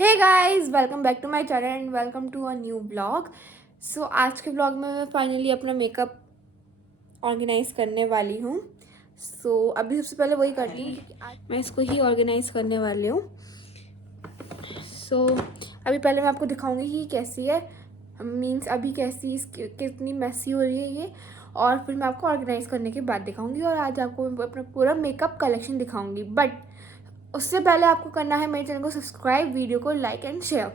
Hey guys, welcome back to my channel and welcome to a new blog. So आज के blog में मैं finally अपना makeup organise करने वाली हूँ। अभी सबसे पहले वही करती हूँ क्योंकि आज मैं इसको ही ऑर्गेनाइज करने वाली हूँ। अभी पहले मैं आपको दिखाऊंगी कि कैसी है, मीन्स अभी कैसी कितनी मैसी हो रही है ये, और फिर मैं आपको ऑर्गेनाइज करने के बाद दिखाऊंगी और आज आपको मैं अपना पूरा मेकअप कलेक्शन दिखाऊंगी। बट उससे पहले आपको करना है मेरे चैनल को सब्सक्राइब, वीडियो को लाइक एंड शेयर,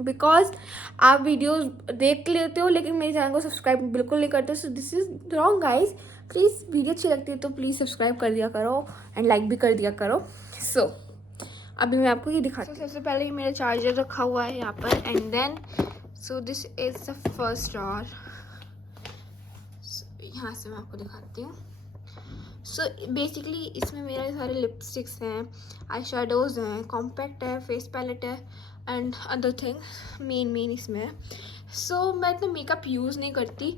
बिकॉज आप वीडियोस देख लेते हो लेकिन मेरे चैनल को सब्सक्राइब बिल्कुल नहीं करते। सो this is wrong guys. Please video अच्छी लगती है तो प्लीज़ सब्सक्राइब कर दिया करो एंड लाइक भी कर दिया करो। अभी मैं आपको ये दिखाती हूँ। सबसे पहले ही मेरा चार्जर रखा हुआ है यहाँ पर, and then this is the first drawer. यहाँ से मैं आपको दिखाती हूँ। बेसिकली इसमें मेरे सारे लिपस्टिक्स हैं, आई शेडोज़ हैं, कॉम्पैक्ट है, फेस पैलेट है एंड अदर थिंग मेन इसमें है। मैं इतना मेकअप यूज़ नहीं करती।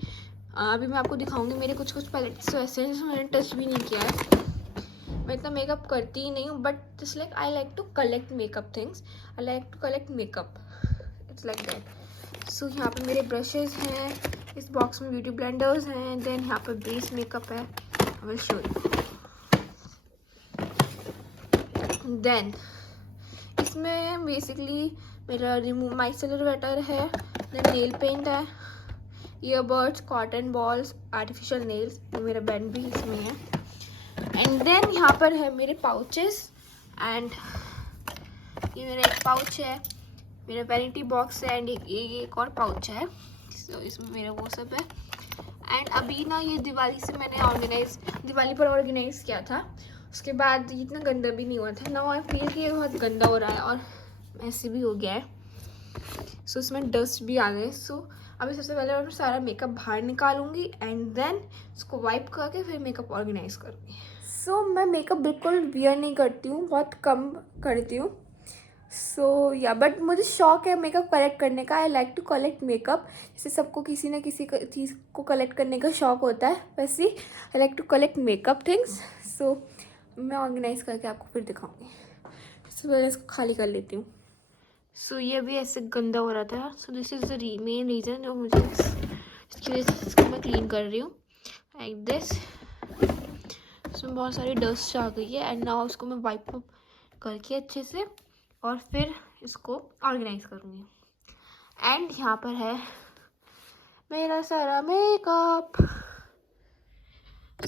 अभी मैं आपको दिखाऊंगी मेरे कुछ पैलेट्स ऐसे हैं जो मैंने टच भी नहीं किया है। मैं इतना मेकअप करती ही नहीं हूँ, but just like I like to collect makeup things, I like to collect makeup, it's like that. यहाँ पे मेरे ब्रशेज़ हैं, इस बॉक्स में ब्यूटी ब्लेंडर्स हैं, देन यहाँ पर बेस मेकअप है, I will show you. Then इसमें बेसिकली मेरा रिमूव माइसेलर वेटर है, देन नेल पेंट है, earbuds, cotton balls, artificial nails, मेरा बैंड भी इसमें है। एंड देन यहाँ पर है मेरे पाउचेस, एंड ये मेरा एक पाउच है, मेरा वैनिटी बॉक्स है, एंड एक और पाउच है। इसमें मेरा वो सब है। एंड अभी ना ये दिवाली पर ऑर्गेनाइज किया था, उसके बाद इतना गंदा भी नहीं हुआ था ना। आई फील कि ये बहुत गंदा हो रहा है और ऐसे भी हो गया है। इसमें डस्ट भी आ गए। अभी सबसे पहले मैं सारा मेकअप बाहर निकालूंगी एंड देन इसको वाइप करके फिर मेकअप ऑर्गेनाइज करूँगी। मैं मेकअप बिल्कुल वियर नहीं करती हूँ, बहुत कम करती हूँ। बट मुझे शौक है मेकअप कलेक्ट करने का। I like to collect makeup, जैसे सबको किसी न किसी चीज़ को कलेक्ट करने का शौक होता है, वैसे I like to collect makeup things. मैं ऑर्गेनाइज करके आपको फिर दिखाऊंगी। सबसे पहले इसको खाली कर लेती हूँ। ये भी ऐसे गंदा हो रहा था। This is the main reason जो मुझे इसकी वजह से इसको मैं क्लीन कर रही हूँ लाइक दिस। इसमें बहुत सारी डस्ट आ गई है एंड नाउ उसको मैं वाइप करके अच्छे से और फिर इसको ऑर्गेनाइज करूँगी। एंड यहाँ पर है मेरा सारा मेकअप।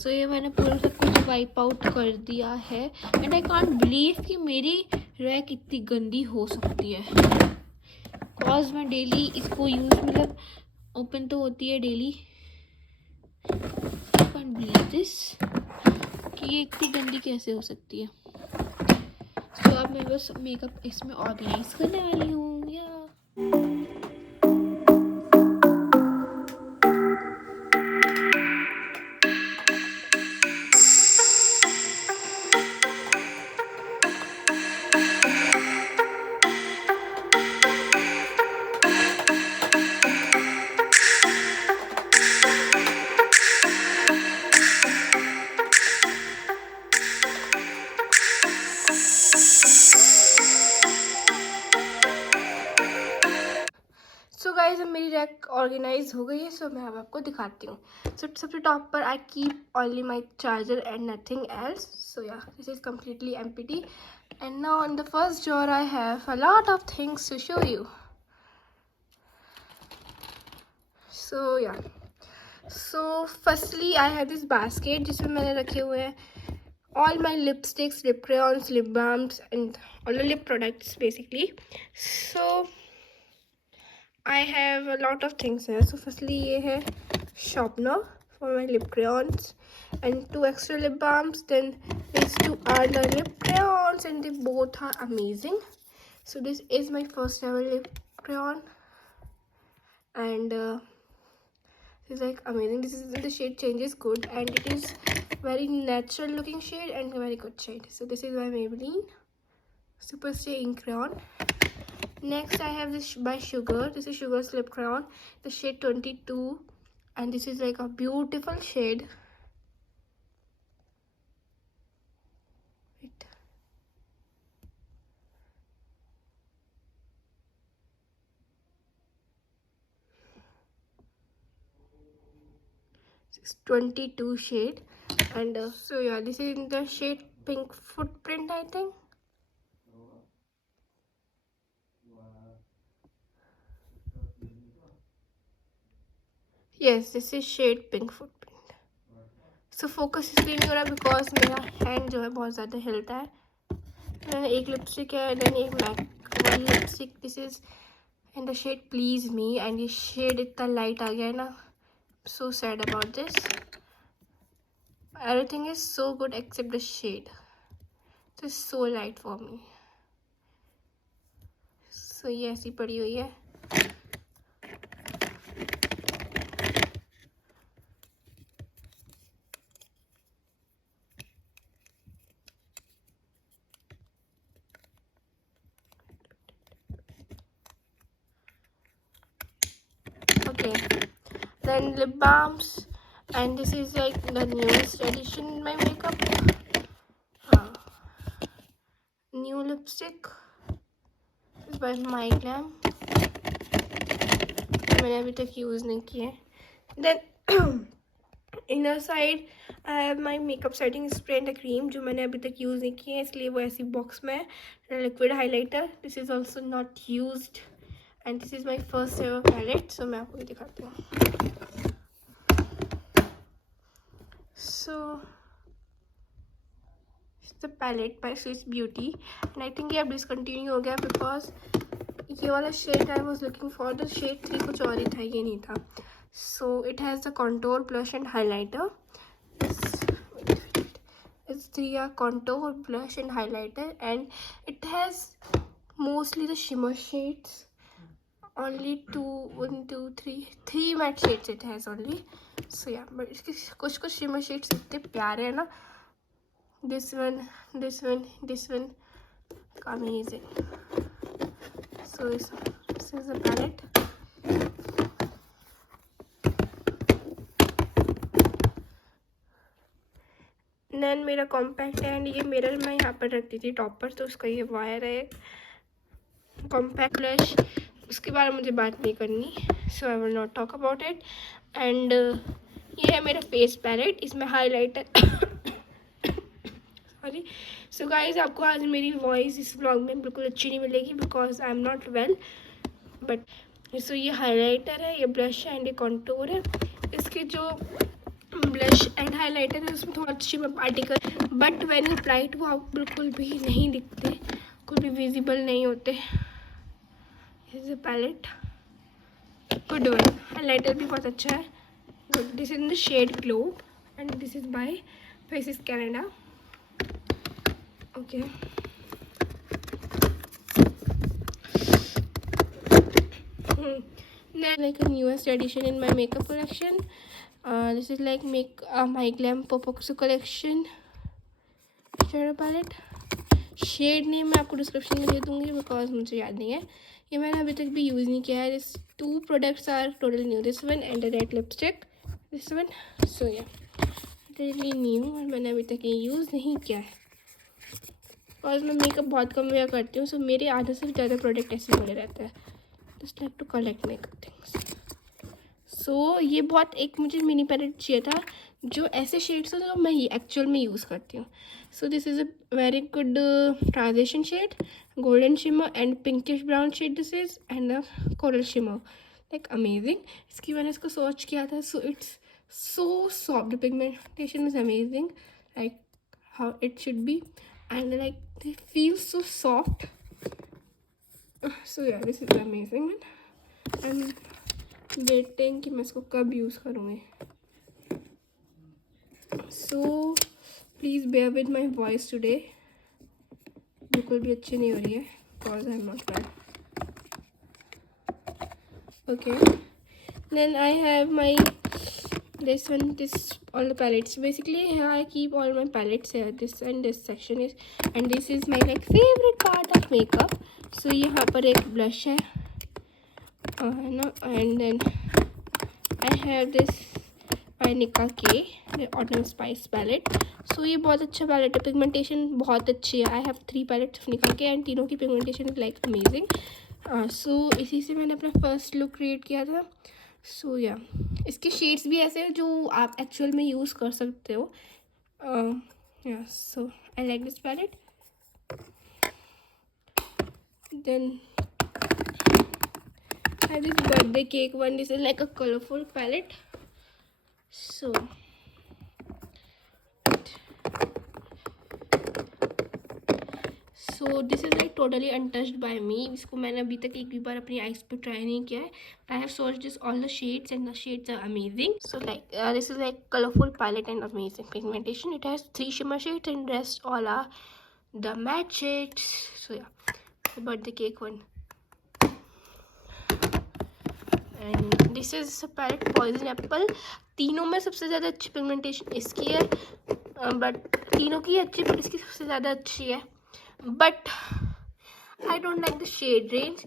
ये मैंने पूरा सब कुछ वाइप आउट कर दिया है एंड आई कांट बिलीव कि मेरी रैक इतनी गंदी हो सकती है, बिकॉज मैं डेली इसको मतलब ओपन तो होती है daily. I can't believe this कि ये इतनी गंदी कैसे हो सकती है। अब मैं बस मेकअप इसमें ऑर्गेनाइज करने वाली हूँ। गाइस, अब मेरी रैक ऑर्गेनाइज हो गई है। मैं अब आपको दिखाती हूँ। सबसे टॉप पर I keep only my charger and nothing else. This is completely empty and now on the first drawer I have a lot of things to show you. Firstly I have this basket जिसमें मैंने रखे हुए हैं all my lipsticks, lip crayons, lip balms and all the lip products basically. I have a lot of things here. Firstly ये है sharpener for my lip crayons and 2 extra lip balms, then these 2 other lip crayons and they both are amazing. This is my first ever lip crayon and this is like amazing. This is the shade changes good and it is very natural looking shade and very good shade. This is my Maybelline Super Stay Ink Crayon. Next I have this by Sugar. This is Sugar's lip crayon, the shade 22, and this is like a beautiful shade. Wait. It's 22 shade, and so yeah, this is in the shade Pink Footprint, I think. Yes, this is shade Pink Footprint. So focus इसलिए नहीं हो रहा because मेरा hand जो है बहुत ज़्यादा हिलता है. एक लिपस्टिक है, देन एक मैक वाली lipstick. This is in the shade please me, and ये शेड इतना लाइट आ गया है ना. So sad about this. Everything is so good except the shade. It is so light for me. So ये ऐसी पड़ी हुई है. Okay, then lip balms, and this is like the newest addition in my makeup. New lipstick is by MyGlamm. मैंने अभी तक use नहीं किया है. Then inner side I have my makeup setting spray and the cream, जो मैंने अभी तक यूज़ नहीं किया है, इसलिए वो ऐसी बॉक्स में है. Liquid highlighter, this is also not used, and this is my first ever palette. So मैं आपको दिखाती हूँ. So the palette by Swiss beauty, and I think ये अब डिसकंटिन्यू हो गया बिकॉज ये वाला shade I was looking for the shade 3 कुछ और ही था, ये नहीं था. So it has the contour, blush and highlighter. It's 3 contour, blush and highlighter, and it has mostly the shimmer shades. Only 3 matte shades it has only. So yeah, but इसके कुछ shimmer shades इतने प्यारे हैं ना. This one, amazing. So this is the palette. Then मेरा compact है, and ये mirror मैं यहाँ पर रखती थी टॉप पर, तो उसका ये वायर है. कॉम्पैक्ट ब्लश, उसके बारे में मुझे बात नहीं करनी, so I will not talk about it. And ये है मेरा फेस पैलेट, इसमें हाइलाइटर. सॉरी. सो गाइज, आपको आज मेरी वॉइस इस व्लॉग में बिल्कुल अच्छी नहीं मिलेगी because I am not well. But so ये हाइलाइटर है, ये ब्लश है, एंड ये कॉन्टूर है. इसके जो ब्लश एंड हाइलाइटर है उसमें थोड़ा shimmer particle, but when you apply it वो आप बिल्कुल भी नहीं दिखते, कुछ भी विजिबल नहीं होते. This is palette, good one. Highlighter भी बहुत अच्छा है, good. This is in the shade glow, and this is by Faces Canada. Okay, like a newest addition in my makeup collection. This is like MyGlamm Popoxo collection shadow palette. Shade name मैं आपको description में दे दूँगी because मुझे याद नहीं है. ये मैंने अभी तक भी यूज़ नहीं किया है. This 2 products are totally new, this one and the red lipstick, this one. So yeah totally new, और मैंने अभी तक ये यूज़ नहीं किया है बिकॉज मैं मेकअप बहुत कम वेयर करती हूँ. सो मेरे आधे से ज़्यादा प्रोडक्ट ऐसे पड़े रहते हैं. Just like to collect makeup things. So ये बहुत एक मुझे मिनी पैलेट चाहिए था जो ऐसे शेड्स हो जो मैं एक्चुअल में यूज़ करती हूँ. So this is a very good transition shade, golden shimmer and pinkish brown shade this is, and the coral shimmer, like amazing. इसकी मैंने इसको सर्च किया था. So it's so soft, the pigmentation is amazing, like how it should be, and like they feel so soft. So yeah this is amazing. And waiting कि मैं इसको कब use करूँगी. So please bear with my voice today, बिल्कुल भी अच्छी नहीं हो रही है because I am not well. Okay, then I have my this all the palettes. Basically here I keep all my palettes here, this and this section is, and this is my like favorite part of makeup. So यहाँ पर एक blush है ना, and then I have this by Nika K, the Autumn Spice palette. So ये बहुत अच्छा palette है, pigmentation बहुत अच्छी है. I have 3 palettes of Nika K and तीनों की pigmentation is like amazing. So इसी से मैंने अपना फर्स्ट लुक क्रिएट किया था. सो या इसके शेड्स भी ऐसे हैं जो आप एक्चुअल में यूज़ कर सकते हो. Yeah so I like this palette. Then I have this birthday cake one. This is like a colorful palette. So this is like totally untouched by me. इसको मैंने अभी तक एक भी बार अपनी आईज पे ट्राई नहीं किया है. I have swatched this all the shades and the shades are amazing. So like this is like colorful palette and amazing pigmentation. It has 3 shimmer shades and rest all are the matte shades. So yeah, the birthday cake one. And this is palette poison apple. तीनों में सबसे ज़्यादा अच्छी pigmentation इसकी है, but तीनों की अच्छी, बट इसकी सबसे ज़्यादा अच्छी है. But I don't like the shade range.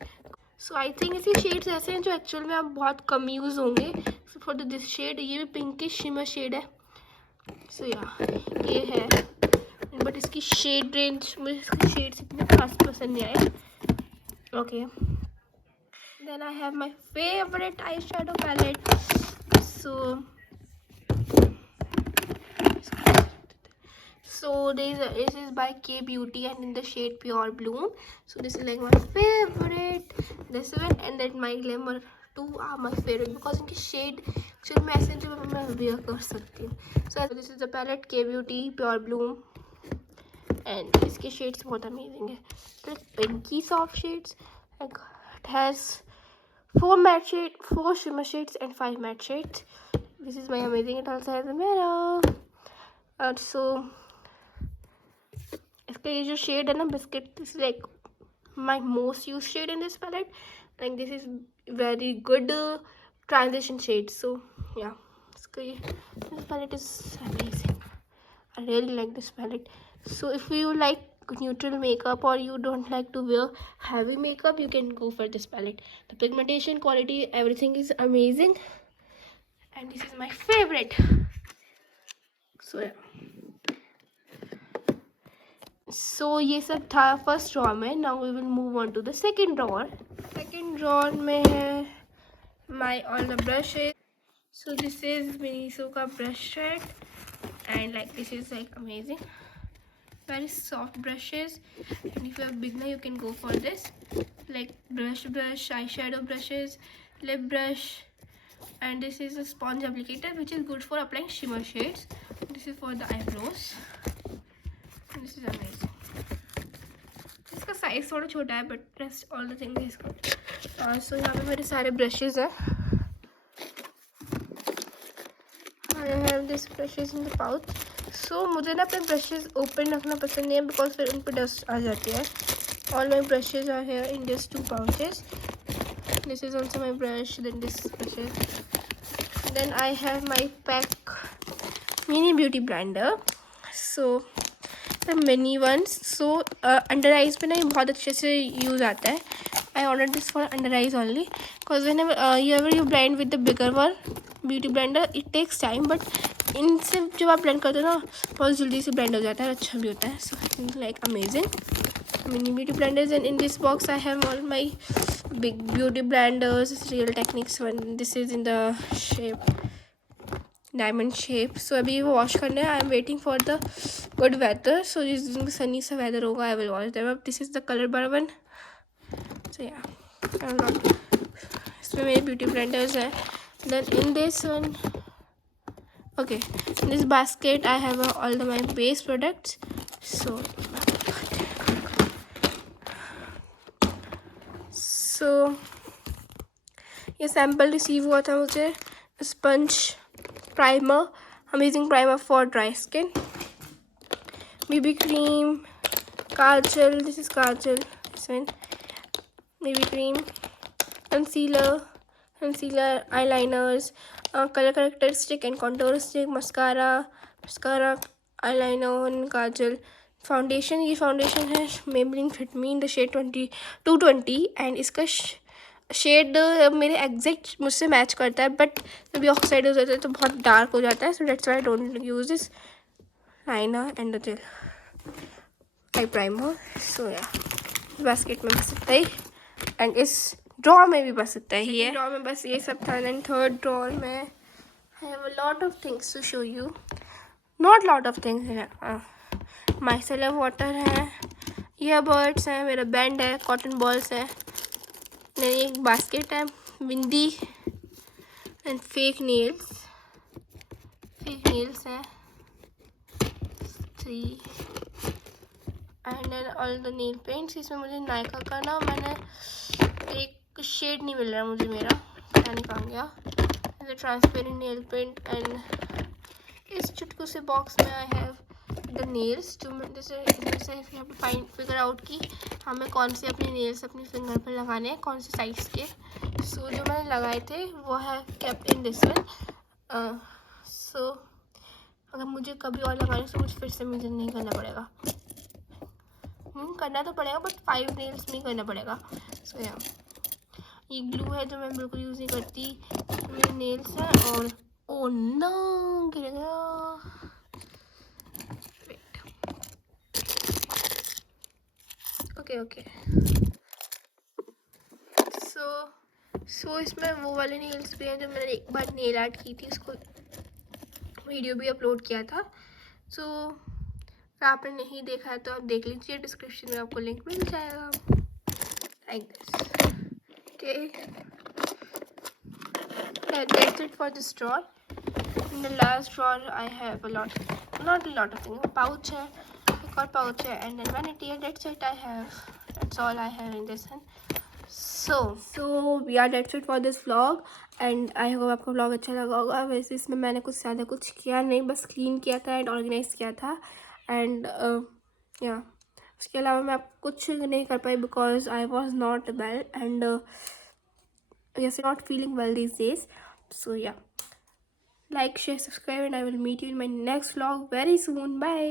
So I think इसके शेड्स ऐसे हैं जो एक्चुअल में आप बहुत कम यूज़ होंगे. सो फॉर दिस शेड, ये भी पिंकिश शिमर शेड है. सो या ये है, बट इसकी शेड रेंज, मुझे इसके शेड्स इतने खास पसंद नहीं आए. Okay. Then I have my favorite eyeshadow palette. So this is by K Beauty and in the shade Pure Bloom. So this is like my favorite. This one and that MyGlamm two are my favorite because इनकी shade actually मैं ऐसे जो मैं wear कर सकती हूँ. So this is the palette K Beauty Pure Bloom and इसके shades बहुत amazing है. Like pinky soft shades. Like it has 4 matte shades, 4 shimmer shades and 5 matte shades. This is my amazing. It also has a mirror. So इसका ये जो shade है ना biscuit, this is like my most use shade in this palette. Like this is very good transition shade. So yeah इसका ये this palette is amazing. I really like this palette. So if you like neutral makeup or you don't like to wear heavy makeup, you can go for this palette. The pigmentation quality, everything is amazing and this is my favorite. So yeah, so ये सब था first drawer में. Now we will move on to the second drawer. Second drawer में है my all the brushes. So this is Miniso का brush set and like this is like amazing, very soft brushes, and if you have beginner you can go for this. Like brush, eyeshadow brushes, lip brush, and this is a sponge applicator which is good for applying shimmer shades. This is for the eyebrows and this is amazing. इसका size थोड़ा छोटा है but rest all the things is good. So यहाँ पे मेरे सारे brushes हैं. I have this brushes in the pouch. So मुझे ना अपने ब्रशेज ओपन रखना पसंद नहीं है बिकॉज फिर उन पर डस्ट आ जाती है. All my brushes are here in just 2 pouches. This is also my brush. Then this brushes. Then I have my pack mini beauty blender. So the mini ones. So under eyes पे ना ये बहुत अच्छे से use आता है. I ordered this for under eyes only because whenever you blend with the bigger one beauty blender, it takes time, but इनसे जब आप ब्लेंड करते हो ना बहुत जल्दी से ब्लेंड हो जाता है, अच्छा भी होता है. So like amazing mini beauty blenders. And in this box I have all my big beauty blenders. Real Techniques one. This is in the shape diamond shape. So अभी वो वॉश करने हैं. I am waiting for the good weather. So जिस दिन sunny सा weather होगा I will wash them. This is the colour bar one. So yeah इसमें मेरे ब्यूटी ब्लेंडर्स हैं. Then in this one, okay, in this basket I have all my base products. So ये sample receive हुआ था मुझे. Sponge primer, amazing primer for dry skin. BB cream, Kajal, this is Kajal, this one BB cream, concealer, eyeliners, color corrector stick and contour stick, mascara, eyeliner, Kajal, foundation. ये foundation है Maybelline Fit Me in the shade 220 and इसका shade मेरे exact मुझसे match करता है, but जब ये oxide हो जाता है तो बहुत डार्क हो जाता है. So that's why I don't use this liner and the gel eye primer. So yeah basket में बस इतना ही. एंड इस ड्रॉ में भी बस इतना ही है। ड्रॉ में बस ये सब था। एंड थर्ड ड्रॉ में have a lot of things to show you, not lot of things है। माइसेलर वाटर है, ईयरबड्स हैं, मेरा बैंड है, कॉटन बॉल्स है, एक बास्केट है, बिंदी एंड फेक नेल्स हैं 3 and then all the nail paints. इसमें मुझे नायका का ना, मैंने एक शेड नहीं मिल रहा मुझे, मेरा क्या नहीं कहा गया, ट्रांसपेरेंट नेल पेंट। एंड इस चुटकू से बॉक्स में आई हैव द नेल्स, जो जैसे फिगर आउट की हमें कौन से अपने नेल्स अपनी फिंगर पर लगाने हैं, कौन से साइज़ के। सो जो मैंने लगाए थे वो है केप्ट इन दिस वन। सो अगर मुझे कभी और लगाने तो मुझे फिर से मुझे नहीं करना पड़ेगा, करना तो पड़ेगा बट 5 नेल्स में करना पड़ेगा। सो या ये ग्लू है जो मैं बिल्कुल यूज़ नहीं करती, मेरे नेल्स हैं। और ओ नो गिर गया, ओके। सो इसमें वो वाले नेल्स भी हैं जो मैंने एक बार नेल आर्ट की थी, उसको वीडियो भी अपलोड किया था। सो अगर आपने नहीं देखा है तो आप देख लीजिए, डिस्क्रिप्शन में आपको लिंक मिल जाएगा। Like this, okay. That's it for this drawer. In the last drawer I have not a lot of things. Pouch है, एक और pouch है, and then vanity है. That's it I have. That's all I have in this one. So yeah, that's it for this vlog. And I hope आपको vlog अच्छा लगा होगा। वैसे इसमें मैंने ज़्यादा कुछ किया नहीं, बस क्लीन किया था एंड ऑर्गेनाइज किया था। एंड या उसके अलावा मैं आपको कुछ नहीं कर पाई because I was not well and yes, not feeling well these days. So yeah, like, share, subscribe, and I will meet you in my next vlog very soon. Bye.